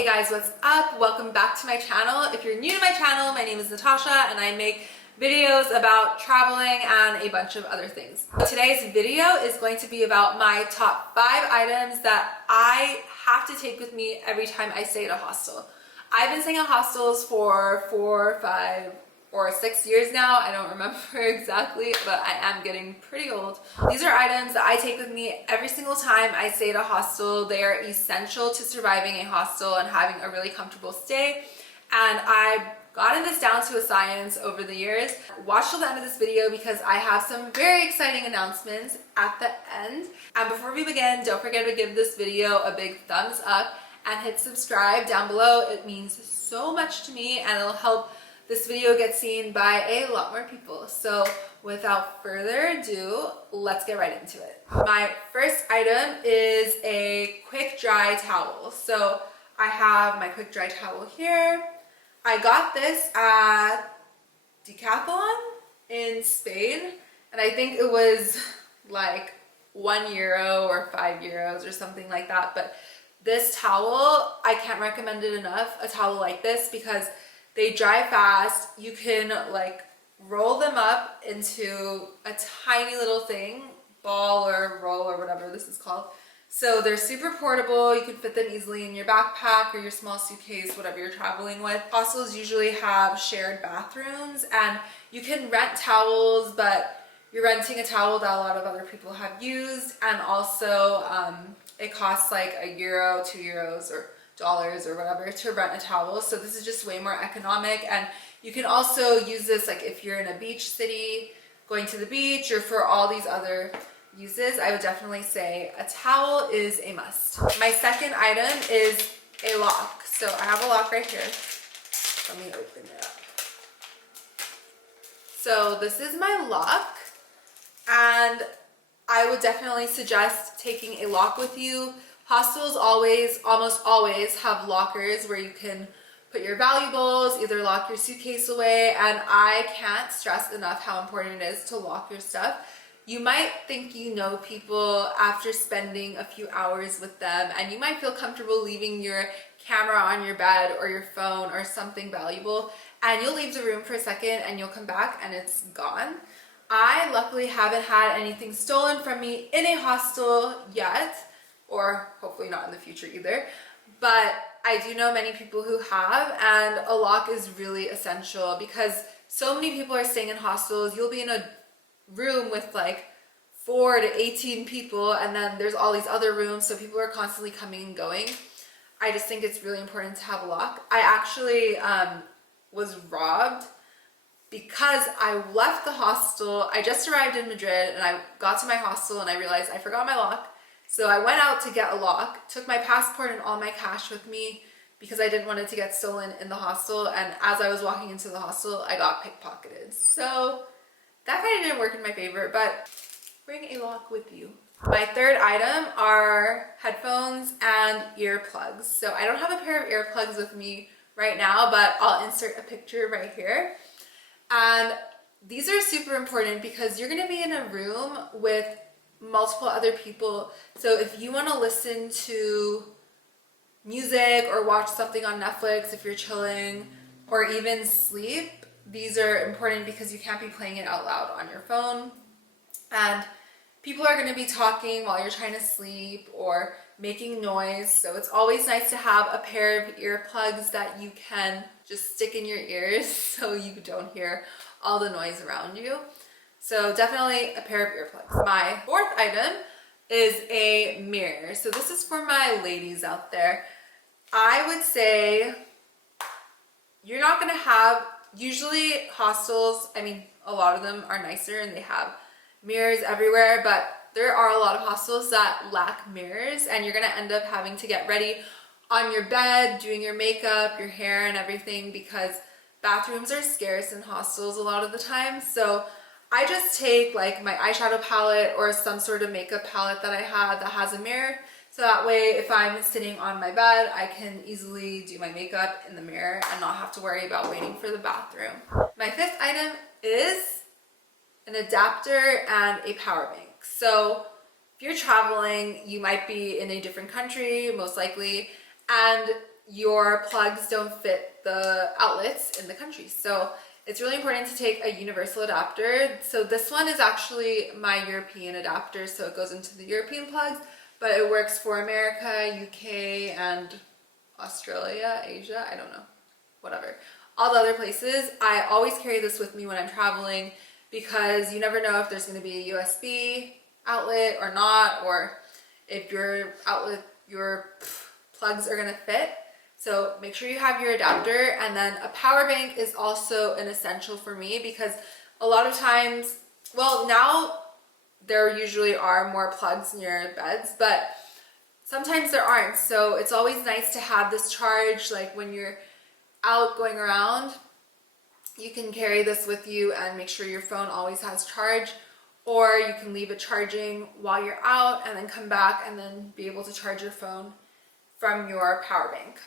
Hey guys, what's up? Welcome back to my channel. If you're new to my channel, my name is Natasha and I make videos about traveling and a bunch of other things. Today's video is going to be about my top 5 items that I have to take with me every time I stay at a hostel. I've been staying at hostels for 4, 5, or 6 years now. I don't remember exactly, but I am getting pretty old. These are items that I take with me every single time I stay at a hostel. They are essential to surviving a hostel and having a really comfortable stay. And I've gotten this down to a science over the years. Watch till the end of this video because I have some very exciting announcements at the end. And before we begin, don't forget to give this video a big thumbs up and hit subscribe down below. It means so much to me and it'll help this video gets seen by a lot more people. So without further ado, let's get right into it. My first item is a quick dry towel. So I have my quick dry towel here. I got this at DECATHELON in Spain, and I think it was like €1 or €5 or something like that. But this towel, I can't recommend it enough, a towel like this, because they dry fast. You can like roll them up into a tiny little thing, ball or roll or whatever this is called. So they're super portable. You can fit them easily in your backpack or your small suitcase, whatever you're traveling with. Hostels usually have shared bathrooms and you can rent towels, but you're renting a towel that a lot of other people have used. And also it costs like €1, €2 or dollars or whatever to rent a towel. So this is just way more economic, and you can also use this like if you're in a beach city going to the beach, or for all these other uses. I would definitely say a towel is a must. My second item is a lock. So I have a lock right here. Let me open it up. So this is my lock, and I would definitely suggest taking a lock with you. Hostels almost always have lockers where you can put your valuables, either lock your suitcase away, and I can't stress enough how important it is to lock your stuff. You might think you know people after spending a few hours with them, and you might feel comfortable leaving your camera on your bed or your phone or something valuable, and you'll leave the room for a second and you'll come back and it's gone. I luckily haven't had anything stolen from me in a hostel yet, or hopefully not in the future either, but I do know many people who have, and a lock is really essential because so many people are staying in hostels. You'll be in a room with like 4 to 18 people, and then there's all these other rooms, so people are constantly coming and going. I just think it's really important to have a lock. I actually was robbed because I left the hostel. I just arrived in Madrid and I got to my hostel and I realized I forgot my lock. So I went out to get a lock, took my passport and all my cash with me because I didn't want it to get stolen in the hostel. And as I was walking into the hostel, I got pickpocketed. So that kind of didn't work in my favor, but bring a lock with you. My third item are headphones and earplugs. So I don't have a pair of earplugs with me right now, but I'll insert a picture right here. And these are super important because you're going to be in a room with multiple other people. So if you want to listen to music or watch something on Netflix if you're chilling, or even sleep, these are important because you can't be playing it out loud on your phone. And people are going to be talking while you're trying to sleep or making noise. So it's always nice to have a pair of earplugs that you can just stick in your ears so you don't hear all the noise around you. So definitely a pair of earplugs. My fourth item is a mirror. So this is for my ladies out there. I would say you're not going to have, usually hostels, I mean, a lot of them are nicer and they have mirrors everywhere, but there are a lot of hostels that lack mirrors, and you're going to end up having to get ready on your bed, doing your makeup, your hair and everything, because bathrooms are scarce in hostels a lot of the time. So I just take like my eyeshadow palette or some sort of makeup palette that I have that has a mirror. So that way, if I'm sitting on my bed, I can easily do my makeup in the mirror and not have to worry about waiting for the bathroom. My fifth item is an adapter and a power bank. So if you're traveling, you might be in a different country, most likely, and your plugs don't fit the outlets in the country. So it's really important to take a universal adapter. So this one is actually my European adapter, so it goes into the European plugs, but it works for America, UK, and Australia, Asia, I don't know, whatever. All the other places. I always carry this with me when I'm traveling because you never know if there's going to be a USB outlet or not, or if your plugs are going to fit. So make sure you have your adapter. And then a power bank is also an essential for me because a lot of times, well, now there usually are more plugs near beds, but sometimes there aren't. So it's always nice to have this charge, like when you're out going around, you can carry this with you and make sure your phone always has charge, or you can leave it charging while you're out and then come back and then be able to charge your phone from your power bank.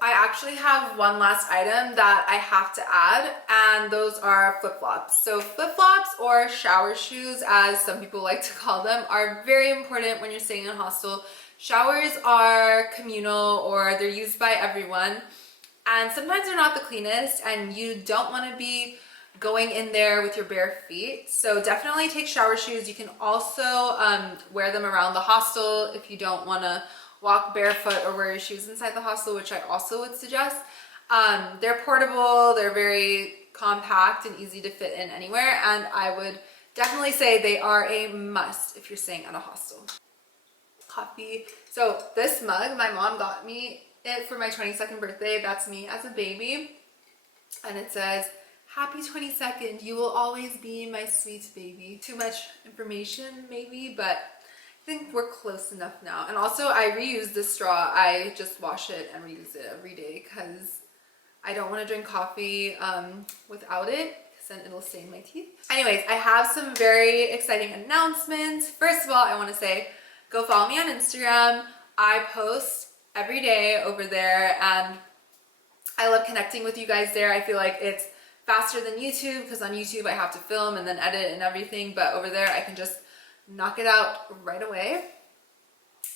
I actually have one last item that I have to add, and those are flip-flops. So flip-flops, or shower shoes as some people like to call them, are very important when you're staying in a hostel. Showers are communal, or they're used by everyone, and sometimes they're not the cleanest, and you don't want to be going in there with your bare feet. So definitely take shower shoes. You can also wear them around the hostel if you don't want to walk barefoot or wear your shoes inside the hostel, which I also would suggest. They're portable, they're very compact and easy to fit in anywhere, and I would definitely say they are a must if you're staying at a hostel. Coffee. So this mug, my mom got me it for my 22nd birthday. That's me as a baby, and it says, "Happy 22nd, you will always be my sweet baby." Too much information maybe, but I think we're close enough now. And also I reuse this straw. I just wash it and reuse it every day because I don't want to drink coffee without it, because then it'll stain my teeth. Anyways, I have some very exciting announcements. First of all, I want to say, go follow me on Instagram. I post every day over there, and I love connecting with you guys there. I feel like it's faster than YouTube, because on YouTube I have to film and then edit and everything, but over there I can just knock it out right away.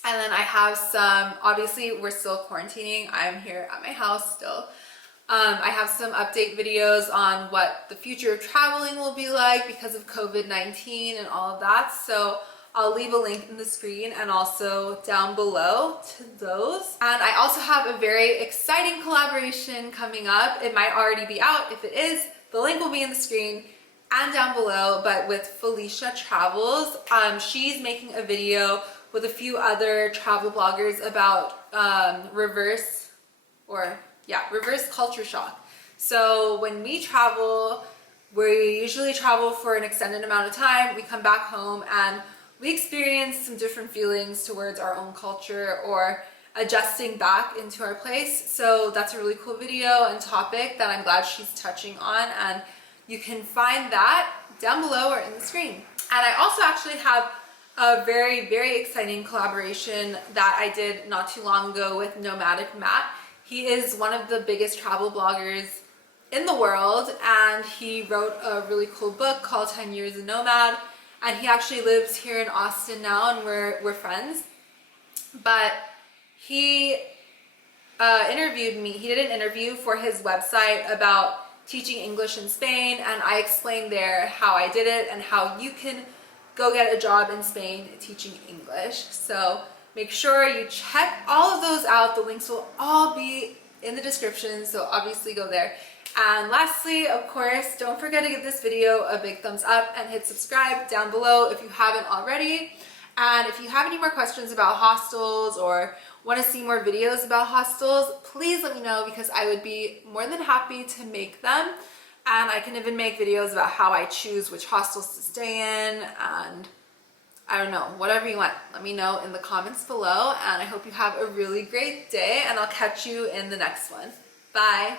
And then I have some, obviously we're still quarantining, I'm here at my house still. I have some update videos on what the future of traveling will be like because of COVID-19 and all of that, so I'll leave a link in the screen and also down below to those. And I also have a very exciting collaboration coming up. It might already be out. If it is, the link will be in the screen and down below, but with Felicia Travels. She's making a video with a few other travel bloggers about reverse culture shock. So when we travel, we usually travel for an extended amount of time. We come back home and we experience some different feelings towards our own culture or adjusting back into our place. So that's a really cool video and topic that I'm glad she's touching on, and you can find that down below or in the screen. And I also actually have a very, very exciting collaboration that I did not too long ago with Nomadic Matt. He is one of the biggest travel bloggers in the world, and he wrote a really cool book called 10 Years a Nomad, and he actually lives here in Austin now, and we're friends. But he interviewed me. He did an interview for his website about teaching English in Spain, and I explained there how I did it and how you can go get a job in Spain teaching English. So make sure you check all of those out. The links will all be in the description, so obviously go there. And lastly, of course, don't forget to give this video a big thumbs up and hit subscribe down below if you haven't already. And if you have any more questions about hostels or want to see more videos about hostels, please let me know, because I would be more than happy to make them. And I can even make videos about how I choose which hostels to stay in, and I don't know, whatever you want. Let me know in the comments below, and I hope you have a really great day, and I'll catch you in the next one. Bye!